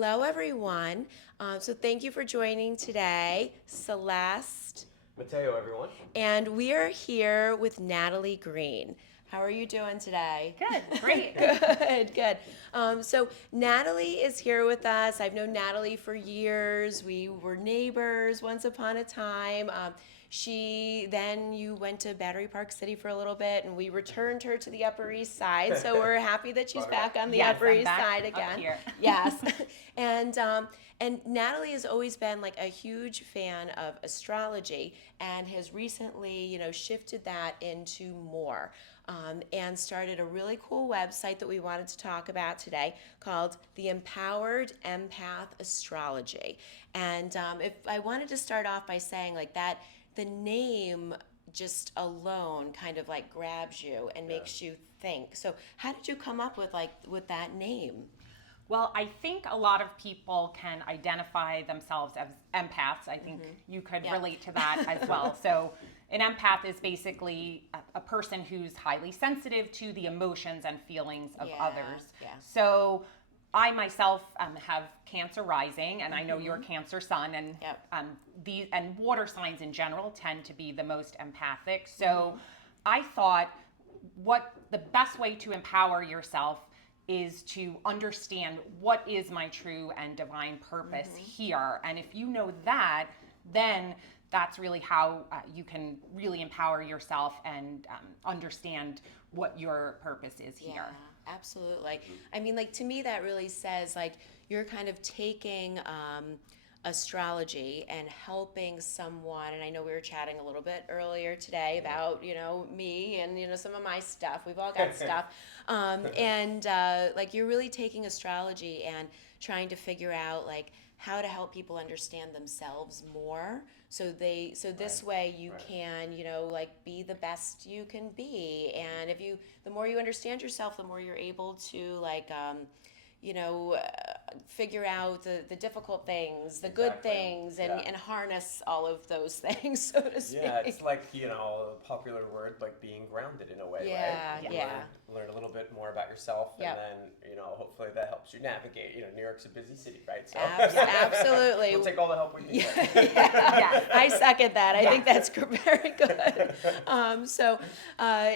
Hello, everyone. So thank you for joining today, Celeste. Mateo, everyone. And we are here with Natalie Greene. How are you doing today? Good, great. Good, good. So Natalie is here with us. I've known Natalie for years. We were neighbors once upon a time. Then you went to Battery Park City for a little bit, and we returned her to the Upper East Side. So we're happy that she's back on the Yes, Upper I'm East back Side up again. here. Yes, and Natalie has always been like a huge fan of astrology, and has recently, shifted that into more. And started a really cool website that we wanted to talk about today called the Empowered Empath Astrology. And if I wanted to start off by saying like that, the name just alone kind of like grabs you and makes you think. So how did you come up with that name? Well, I think a lot of people can identify themselves as empaths. I think you could relate to that as well. So an empath is basically a person who's highly sensitive to the emotions and feelings of others. Yeah. So I myself have Cancer rising, and I know you're Cancer sun, and and water signs in general tend to be the most empathic. So I thought, what the best way to empower yourself is to understand what is my true and divine purpose here, and if you know that, then that's really how you can really empower yourself and understand what your purpose is here. Yeah, absolutely. I mean, like, to me, that really says, like, you're kind of taking astrology and helping someone. And I know we were chatting a little bit earlier today about, me and, some of my stuff. We've all got stuff. Like, you're really taking astrology and trying to figure out, like, how to help people understand themselves more, so this way you can, like, be the best you can be. And the more you understand yourself, the more you're able to, like, figure out the difficult things, the good things, and harness all of those things, so to speak. Yeah, it's like, a popular word, like being grounded in a way, right? Yeah. Learn a little bit more about yourself, Yep. and then, hopefully that helps you navigate. New York's a busy city, right? So Absolutely. we'll take all the help we can get. Yeah. I second that. I think that's very good.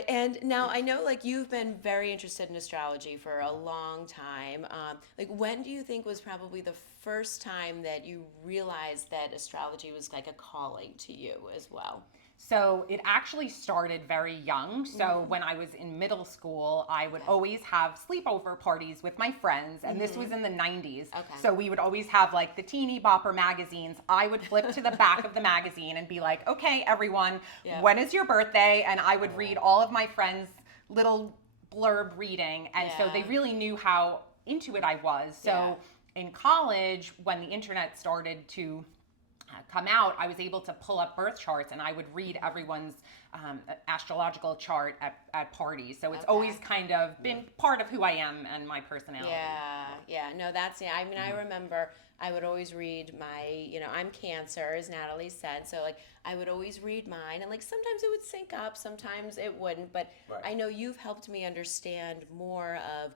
And now I know, like, you've been very interested in astrology for a long time. Like, when do you think was probably the first time that you realized that astrology was like a calling to you as well? So it actually started very young. So when I was in middle school, I would always have sleepover parties with my friends, and this was in the 90s. Okay. So we would always have like the teeny bopper magazines. I would flip to the back of the magazine and be like, okay, everyone, when is your birthday? And I would read all of my friends' little blurb reading. And so they really knew how into it I was. So in college, when the internet started to come out, I was able to pull up birth charts, and I would read everyone's astrological chart at parties. So it's always kind of been part of who I am and my personality. Yeah. No, I mean, I remember I would always read my, I'm Cancer, as Natalie said. So, like, I would always read mine, and, like, sometimes it would sync up, sometimes it wouldn't. But I know you've helped me understand more of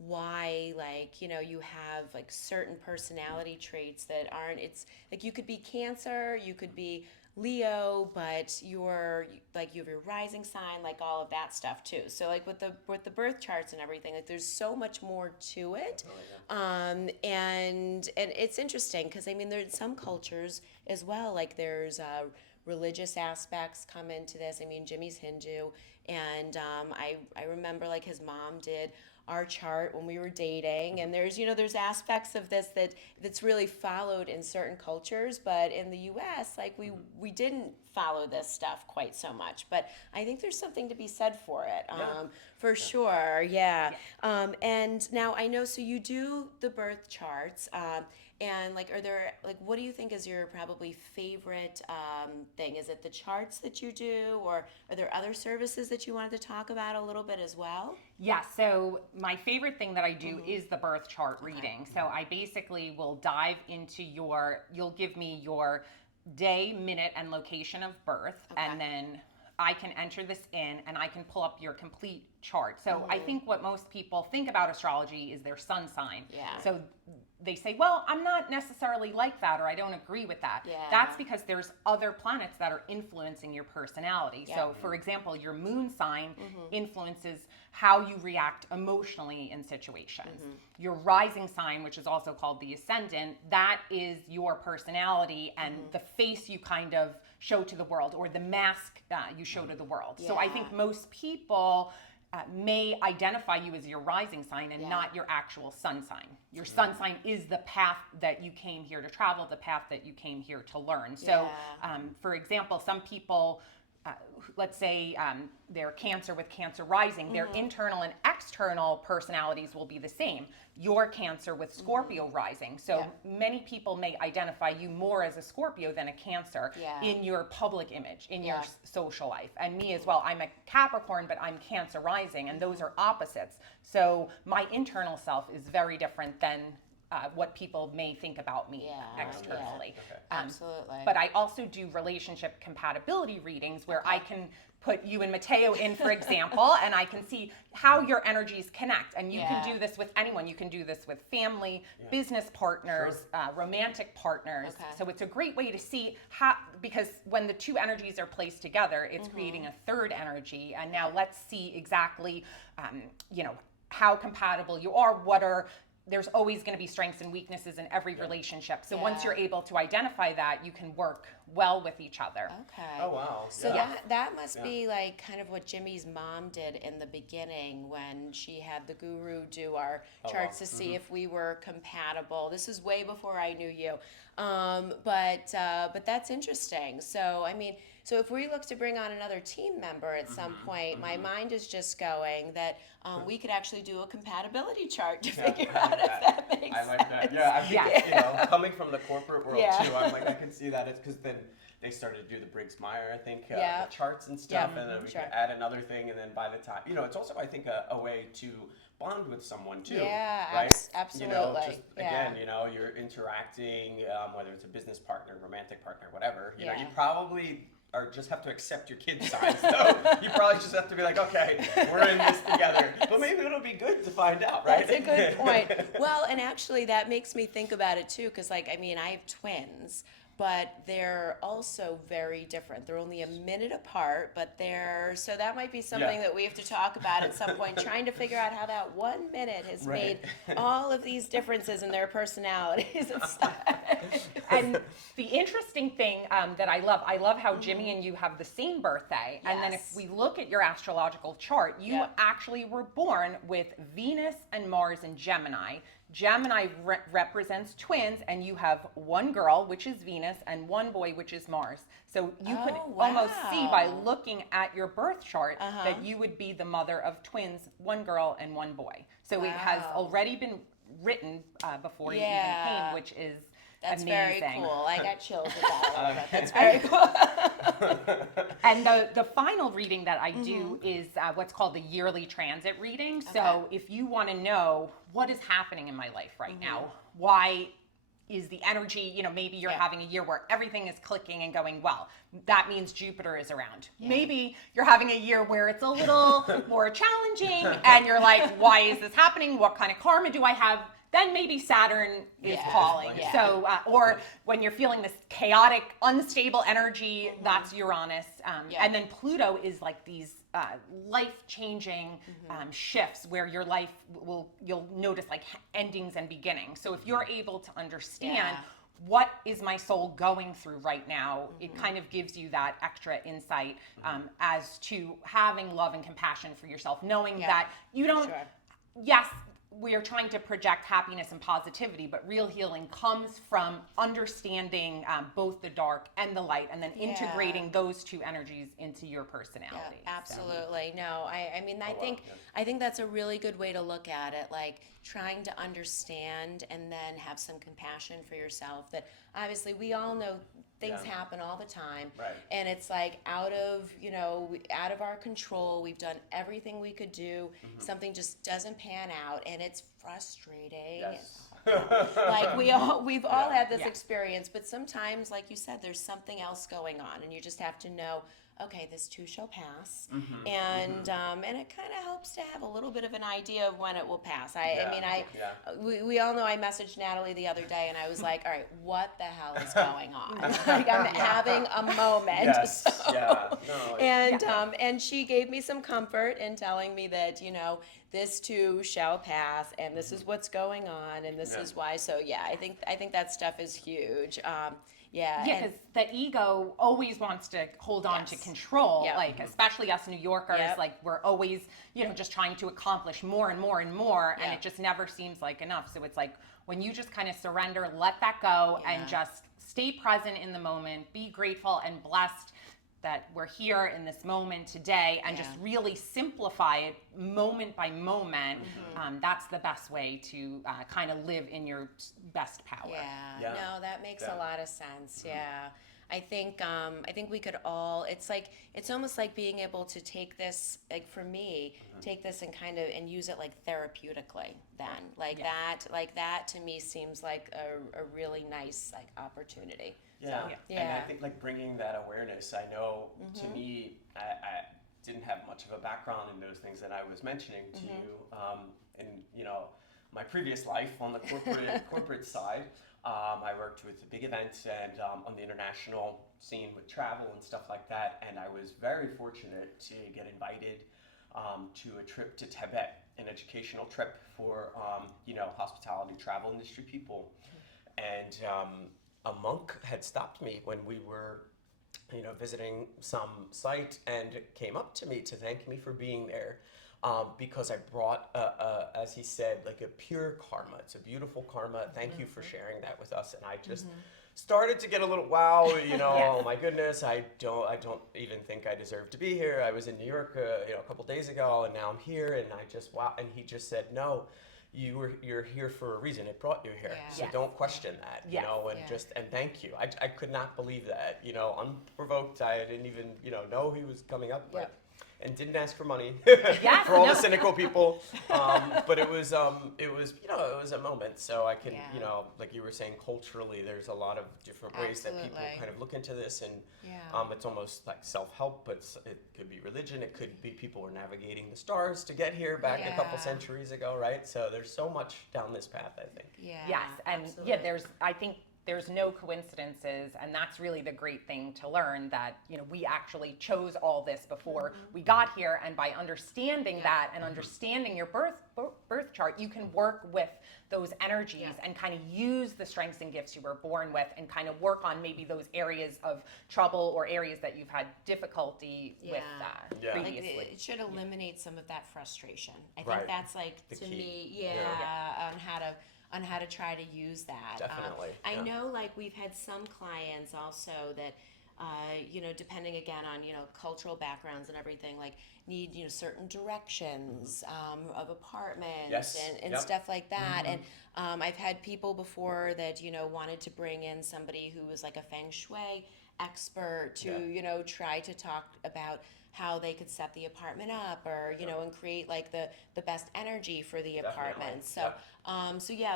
why, like, you have, like, certain personality traits that aren't, it's like, you could be Cancer, you could be Leo, but you're like, you have your rising sign, like, all of that stuff too. So, like, with the birth charts and everything, like, there's so much more to it. And it's interesting because, I mean, there's some cultures as well, like, there's religious aspects come into this. I mean, Jimmy's Hindu, and I remember, like, his mom did our chart when we were dating, and there's aspects of this that's really followed in certain cultures, but in the US, like, we didn't follow this stuff quite so much. But I think there's something to be said for it. For sure. And now I know, so you do the birth charts, and, like, are there, like, what do you think is your probably favorite thing? Is it the charts that you do, or are there other services that you wanted to talk about a little bit as well? Yeah, so my favorite thing that I do is the birth chart reading. So I basically will dive into you'll give me your day, minute, and location of birth, and then I can enter this in and I can pull up your complete chart. So I think what most people think about astrology is their sun sign. Yeah. So they say, well, I'm not necessarily like that, or I don't agree with that. Yeah. That's because there's other planets that are influencing your personality. Yeah. So, for example, your moon sign influences how you react emotionally in situations. Your rising sign, which is also called the ascendant, that is your personality and the face you kind of show to the world, or the mask you show to the world. So I think most people may identify you as your rising sign and not your actual sun sign. Your sun sign is the path that you came here to travel, the path that you came here to learn. So, for example, some people, let's say they're Cancer with Cancer rising, their internal and external personalities will be the same. Your Cancer with Scorpio rising. So many people may identify you more as a Scorpio than a Cancer in your public image, in your social life. And me as well. I'm a Capricorn, but I'm Cancer rising, and those are opposites. So my internal self is very different than what people may think about me externally. Absolutely. But I also do relationship compatibility readings where I can put you and Mateo in, for example, and I can see how your energies connect. And you can do this with anyone. You can do this with family, business partners, romantic partners. So it's a great way to see how, because when the two energies are placed together, it's creating a third energy. And now let's see exactly, how compatible you are. There's always going to be strengths and weaknesses in every relationship. So once you're able to identify that, you can work well with each other. Okay. Oh, wow. So that must be like kind of what Jimmy's mom did in the beginning when she had the guru do our charts to see if we were compatible. This is way before I knew you. But that's interesting. So, I mean, so if we look to bring on another team member at some point, my mind is just going that we could actually do a compatibility chart to figure out if that makes sense. I like that. Yeah, I think, coming from the corporate world too, I'm like, I can see that. It's because then they started to do the Briggs-Myers, I think, the charts and stuff, and then we could add another thing, and then by the time, it's also, I think, a way to bond with someone too, right? Absolutely. Just again, you're interacting, whether it's a business partner, romantic partner, whatever. You probably just have to accept your kid's signs. So you probably just have to be like, okay, we're in this together. But maybe it'll be good to find out, right? That's a good point. Well, and actually that makes me think about it too, because I have twins, but they're also very different. They're only a minute apart, but so that might be something that we have to talk about at some point, trying to figure out how that 1 minute has made all of these differences in their personalities and stuff. And the interesting thing that I love how Jimmy and you have the same birthday. And then if we look at your astrological chart, you actually were born with Venus and Mars in Gemini. Gemini represents twins, and you have one girl, which is Venus, and one boy, which is Mars. So you could almost see by looking at your birth chart that you would be the mother of twins, one girl and one boy. So it has already been written before you even came, which is That's amazing. very cool. I got chills about it. That's very cool. And the final reading that I do is what's called the yearly transit reading. So if you want to know what is happening in my life right now, why is the energy, maybe you're having a year where everything is clicking and going well. That means Jupiter is around. Maybe you're having a year where it's a little more challenging and you're like, why is this happening? What kind of karma do I have? Then maybe Saturn is calling. So, or when you're feeling this chaotic, unstable energy, that's Uranus. And then Pluto is like these life-changing shifts where your life you'll notice like endings and beginnings. So if you're able to understand what is my soul going through right now, it kind of gives you that extra insight as to having love and compassion for yourself, knowing that you don't, yes, we are trying to project happiness and positivity, but real healing comes from understanding both the dark and the light, and then integrating those two energies into your personality. Yeah, absolutely. No, I think that's a really good way to look at it, like trying to understand and then have some compassion for yourself. That obviously we all know things happen all the time, and it's like out of our control. We've done everything we could do. Something just doesn't pan out, and it's frustrating. Like we've all had this experience, but sometimes, like you said, there's something else going on, and you just have to know, okay, this too shall pass, and it kind of helps to have a little bit of an idea of when it will pass. We all know I messaged Natalie the other day, and I was like, all right, what the hell is going on? Like, I'm having a moment. Yes. So. Yeah. No. And she gave me some comfort in telling me that, this too shall pass, and this is what's going on, and this is why. So yeah, I think that stuff is huge. Yeah, because the ego always wants to hold on to control, like especially us New Yorkers, like we're always, just trying to accomplish more and more and more, and it just never seems like enough. So it's like when you just kind of surrender, let that go, and just stay present in the moment, be grateful and blessed that we're here in this moment today, and just really simplify it moment by moment. That's the best way to kind of live in your best power. No, that makes a lot of sense. I think we could all, it's almost like being able to take this, like for me, take this and kind of, and use it like therapeutically then. That to me seems like a really nice like opportunity. And I think like bringing that awareness, I know to me, I didn't have much of a background in those things that I was mentioning to you. In my previous life on the corporate side, I worked with big events and on the international scene with travel and stuff like that. And I was very fortunate to get invited to a trip to Tibet, an educational trip for hospitality travel industry people. And a monk had stopped me when we were, visiting some site, and came up to me to thank me for being there, because I brought, as he said, like a pure karma. It's a beautiful karma. Thank you for sharing that with us. And I just started to get a little oh my goodness, I don't even think I deserve to be here. I was in New York, a couple days ago, and now I'm here, and I just and he just said, no. You're here for a reason. It brought you here, so don't question that. And thank you. I could not believe that. Unprovoked. I didn't even know he was coming up, and didn't ask for money for all the cynical people. But it was it was a moment. So I can like you were saying, culturally, there's a lot of different ways that people kind of look into this, and it's almost like self-help, but it could be religion. It could be people were navigating the stars to get here back a couple centuries ago, right? So there's so much down this path, I think. Yes, and I think there's no coincidences, and that's really the great thing to learn, that we actually chose all this before we got here, and by understanding that and understanding your birth chart, you can work with those energies and kind of use the strengths and gifts you were born with, and kind of work on maybe those areas of trouble or areas that you've had difficulty with previously. Like it should eliminate some of that frustration. I think that's like the to key. Me, on how to try to use that. Definitely. I know, like, we've had some clients also that, depending again on, cultural backgrounds and everything, like need, certain directions of apartments and stuff like that. And I've had people before that, wanted to bring in somebody who was like a feng shui expert to, try to talk about how they could set the apartment up, or and create like the best energy for the apartment. So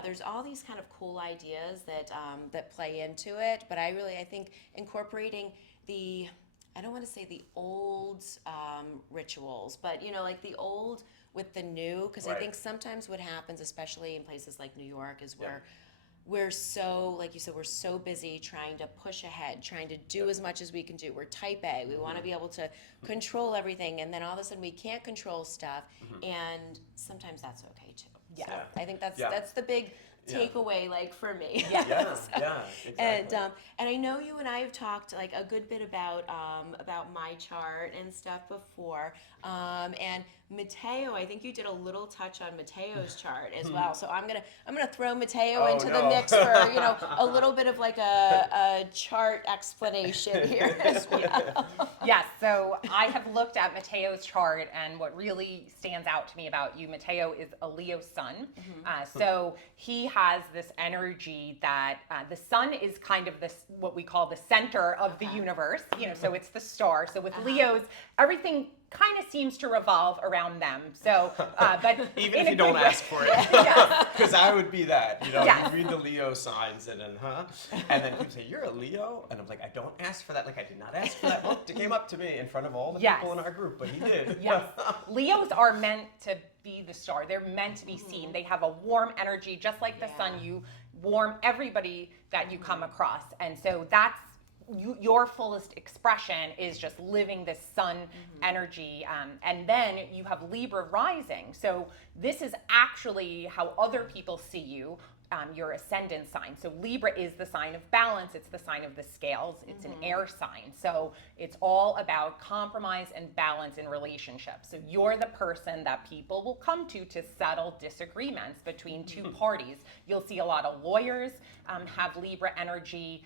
there's all these kind of cool ideas that play into it. But I think incorporating I don't want to say the old rituals, but like the old with the new, because I think sometimes what happens, especially in places like New York, is where we're so, like you said, we're so busy trying to push ahead, trying to do as much as we can do. We're type A. We want to be able to control everything, and then all of a sudden we can't control stuff, and sometimes that's okay too. I think that's the big takeaway, like for me. Exactly. And I know you and I have talked like a good bit about my chart and stuff before. And Matteo, I think you did a little touch on Matteo's chart as well. So I'm gonna throw Matteo into the mix for a little bit of like a chart explanation here as well. Yes, so I have looked at Matteo's chart, and what really stands out to me about you, Matteo is a Leo sun. So he has this energy that the sun is kind of this, what we call the center of the universe, so it's the star. So with Leos, everything kind of seems to revolve around them. So, but even if you don't ask for it, because I would be that. You read the Leo signs and then, and then people say, "You're a Leo," and I'm like, "I don't ask for that. Like, I did not ask for that." Well, it came up to me in front of all the people in our group, but he did. Yes, Leos are meant to be the star. They're meant to be seen. They have a warm energy, just like the sun. You warm everybody that you come across, and so that's. Your fullest expression is just living this sun energy, and then you have Libra rising. So this is actually how other people see you, your ascendant sign. So Libra is the sign of balance. It's the sign of the scales. It's an air sign. So it's all about compromise and balance in relationships. So you're the person that people will come to settle disagreements between two parties. You'll see a lot of lawyers have Libra energy.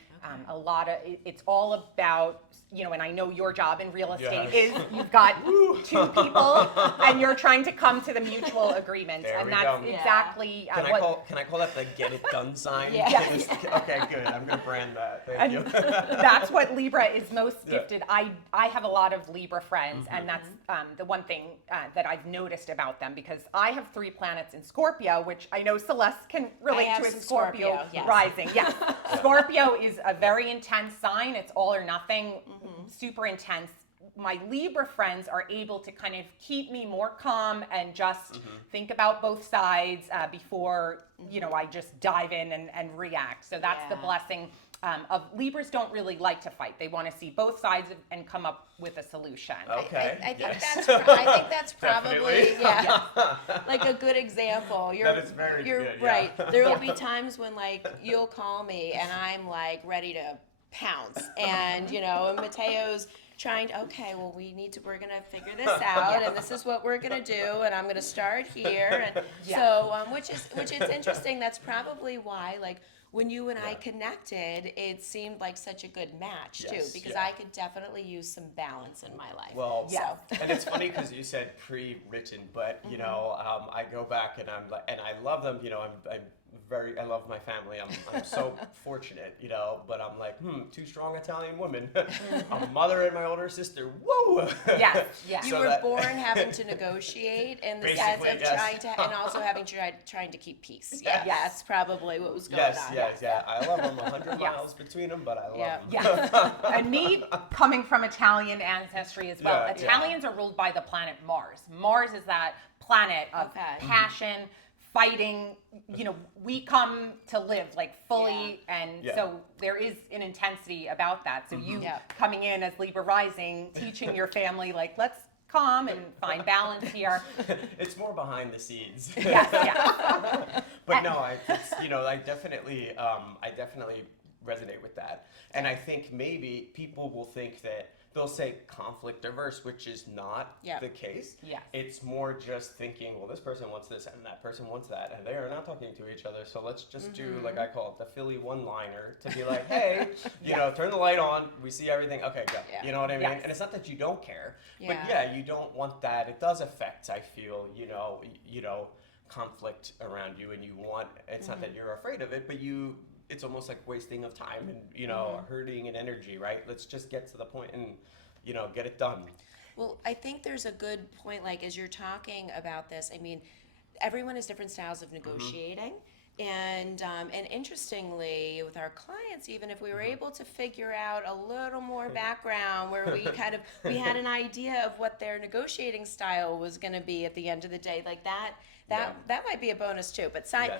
A lot of it's all about, and I know your job in real estate is you've got two people and you're trying to come to the mutual agreement. And that's exactly Can I call that the get it done sign? Yes. Okay, good. I'm going to brand that. Thank you. That's what Libra is most gifted. I have a lot of Libra friends, and that's the one thing that I've noticed about them, because I have 3 planets in Scorpio, which I know Celeste can relate to as Scorpio rising. Yes. Scorpio is a very intense sign. It's all or nothing, super intense. My Libra friends are able to kind of keep me more calm and just think about both sides before, I just dive in and react. So that's the blessing of Libras. Don't really like to fight. They want to see both sides and come up with a solution. Okay. I think that's probably like a good example. That is very you're good. Right. There will be times when like you'll call me and I'm like ready to pounce, and and Mateo's trying to, we're gonna figure this out, and this is what we're gonna do, and I'm gonna start here, and so which is interesting. That's probably why, like, when you and I connected, it seemed like such a good match too, because I could definitely use some balance in my life. Well, and it's funny because you said pre-written, but I go back and I'm like, and I love them. I love my family. I'm so fortunate, but I'm like, 2 strong Italian women, a mother and my older sister. Whoa! Yes. You were born having to negotiate in the sense of trying to, and also trying to keep peace. Yeah, that's probably what was going on. Yes. I love them. 100 miles between them, but I love them. Yes. And me coming from Italian ancestry as well. Italians are ruled by the planet Mars. Mars is that planet of passion, fighting, we come to live like fully, and so there is an intensity about that. So you coming in as Libra rising, teaching your family, like, let's calm and find balance here. It's more behind the scenes. Yes. But no, I definitely resonate with that. And I think maybe people will think that they'll say conflict averse, which is not the case. Yeah. It's more just thinking, well, this person wants this and that person wants that, and they are not talking to each other. So let's just do, like I call it, the Philly one-liner, to be like, hey, turn the light on. We see everything. Okay, go. You know what I mean? Yes. And it's not that you don't care, but you don't want that. It does affect, I feel, conflict around you, and you want. It's not that you're afraid of it, but it's almost like wasting of time and hurting and energy, right? Let's just get to the point and get it done. Well, I think there's a good point, like, as you're talking about this, I mean, everyone has different styles of negotiating. And interestingly, with our clients, even if we were able to figure out a little more background, where we had an idea of what their negotiating style was going to be at the end of the day, like that might be a bonus too. But side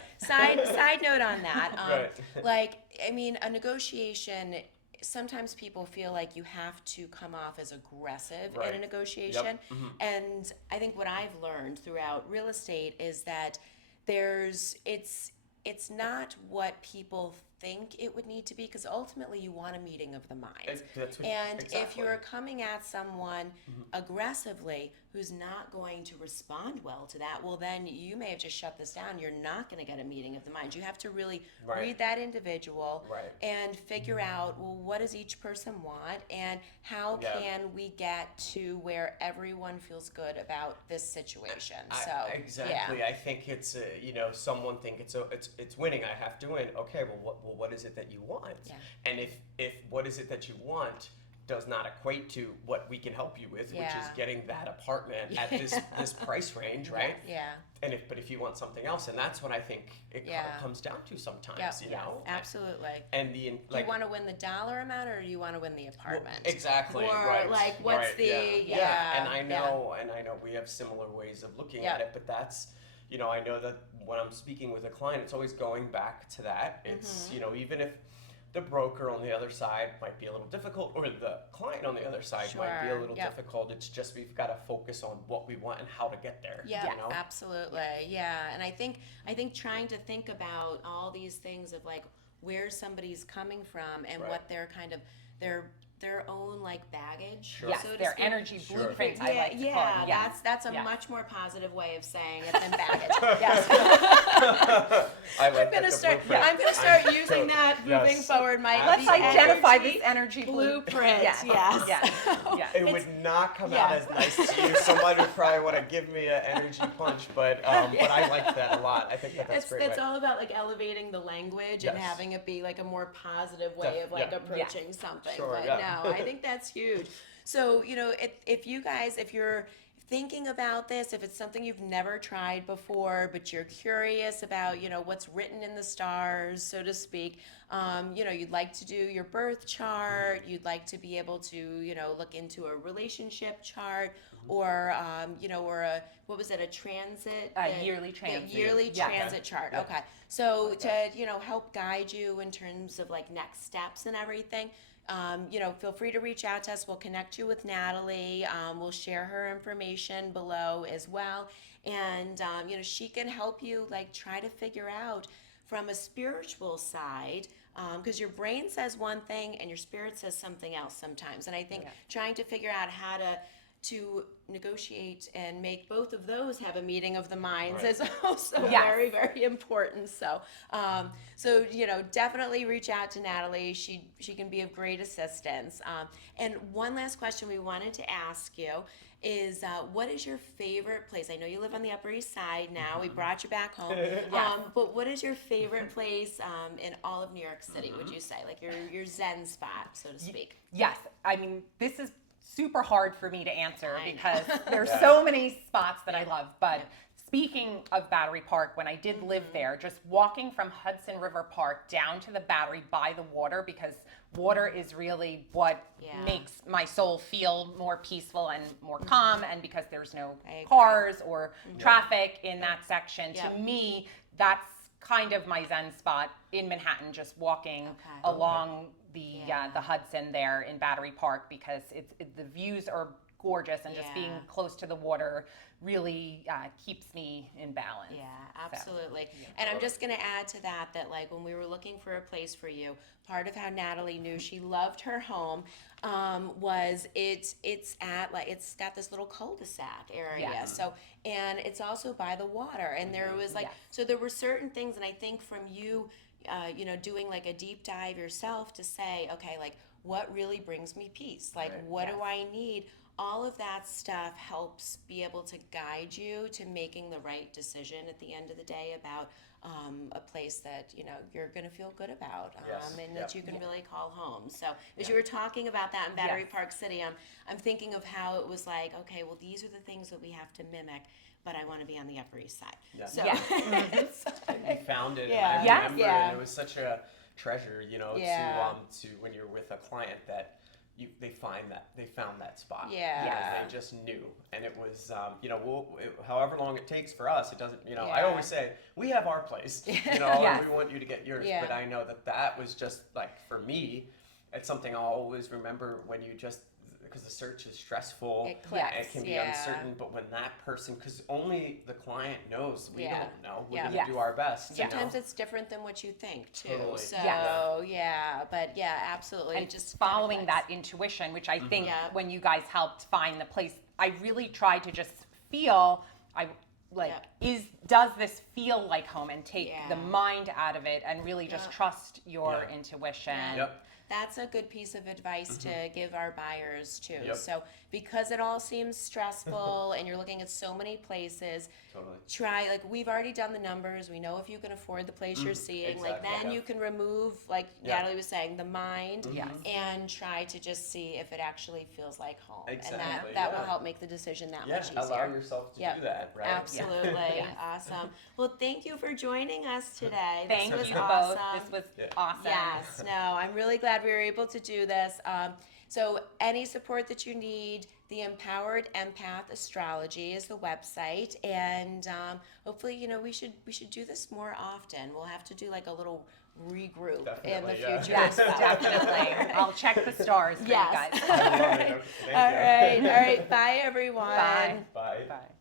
note on that, like, I mean, a negotiation. Sometimes people feel like you have to come off as aggressive in a negotiation, and I think what I've learned throughout real estate is that it's not what people think it would need to be, because ultimately you want a meeting of the minds. If you're coming at someone aggressively, who's not going to respond well to that, well, then you may have just shut this down. You're not going to get a meeting of the minds. You have to really read that individual and figure out, well, what does each person want, and how can we get to where everyone feels good about this situation. Exactly. I think it's someone think it's winning. I have to win. Okay, well, what is it that you want? And if what is it that you want does not equate to what we can help you with, which is getting that apartment at this price range, right? And if you want something else, and that's what I think it kind of comes down to sometimes, you know? Absolutely. And do you want to win the dollar amount, or do you want to win the apartment? Well, exactly. Or like, what's and I know we have similar ways of looking at it, but that's, I know that when I'm speaking with a client, it's always going back to that. It's, even if the broker on the other side might be a little difficult, or the client on the other side might be a little difficult. It's just we've got to focus on what we want and how to get there. Absolutely. And I think trying to think about all these things of like where somebody's coming from and what their kind of their own like baggage, so to their speak. energy blueprint. I like to call it. That's a much more positive way of saying it than baggage. I like I'm gonna start using that moving forward. Let's identify this energy blueprint. It would not come out as nice to you. Somebody would probably want to give me an energy punch, but I like that a lot. I think that's great. It's all about like elevating the language and having it be like a more positive way of like approaching something. No, I think that's huge. So, if you're thinking about this, if it's something you've never tried before, but you're curious about, what's written in the stars, so to speak, you'd like to do your birth chart, you'd like to be able to, look into a relationship chart, or, or a transit? Yearly transit. Yearly transit chart. Okay. So to, help guide you in terms of like next steps and everything, feel free to reach out to us. We'll connect you with Natalie. We'll share her information below as well. And, she can help you like try to figure out from a spiritual side, because your brain says one thing and your spirit says something else sometimes. And I think trying to figure out how to negotiate and make both of those have a meeting of the minds is also very, very important. So, definitely reach out to Natalie. She can be of great assistance. And one last question we wanted to ask you is, what is your favorite place? I know you live on the Upper East Side now. We brought you back home. But what is your favorite place in all of New York City, would you say? Like your Zen spot, so to speak. Yes. I mean, this is super hard for me to answer because there's so many spots that I love. But speaking of Battery Park, when I did live there, just walking from Hudson River Park down to the Battery by the water, because water is really what makes my soul feel more peaceful and more calm, and because there's no cars or traffic in that section, to me, that's kind of my Zen spot in Manhattan, just walking along the Hudson there in Battery Park, because the views are gorgeous, and just being close to the water really keeps me in balance. Yeah, absolutely. So, and I'm just going to add to that like when we were looking for a place for you, part of how Natalie knew she loved her home was it's got this little cul-de-sac area. So, and it's also by the water, and there was so there were certain things, and I think from you, doing like a deep dive yourself to say, okay, like what really brings me peace? Like what do I need? All of that stuff helps be able to guide you to making the right decision at the end of the day about a place that you're going to feel good about, and that you can really call home. So as you were talking about that in Battery Park City, I'm thinking of how it was like, okay, well, these are the things that we have to mimic, but I want to be on the Upper East Side. So you found it, and I remember, and it was such a treasure, to when you're with a client that they found that spot. They just knew, and it was however long it takes for us, it doesn't. I always say we have our place, and we want you to get yours. But I know that was just like, for me, it's something I'll always remember, when you just, because the search is stressful, it can be uncertain, but when that person, because only the client knows, we don't know, we're going to do our best. Sometimes it's different than what you think too. Totally. So absolutely. And just following that intuition, which I think when you guys helped find the place I really tried to just feel, does this feel like home, and take the mind out of it and really just trust your intuition. Yep. That's a good piece of advice to give our buyers too. Yep. So because it all seems stressful and you're looking at so many places, try, like, we've already done the numbers. We know if you can afford the place you're seeing, like, then you can remove, like Natalie was saying, the mind and try to just see if it actually feels like home. Exactly. And that will help make the decision that much easier. Allow yourself to do that, right? Absolutely. Awesome. Well, thank you for joining us today. Thank this was you awesome. both. This was awesome. Yes. No, I'm really glad we were able to do this. So any support that you need, the Empowered Empath Astrology is the website, and hopefully, we should do this more often. We'll have to do like a little regroup in the future. Yes, definitely. I'll check the stars for you guys. All right. Bye, everyone. Bye. Bye. Bye.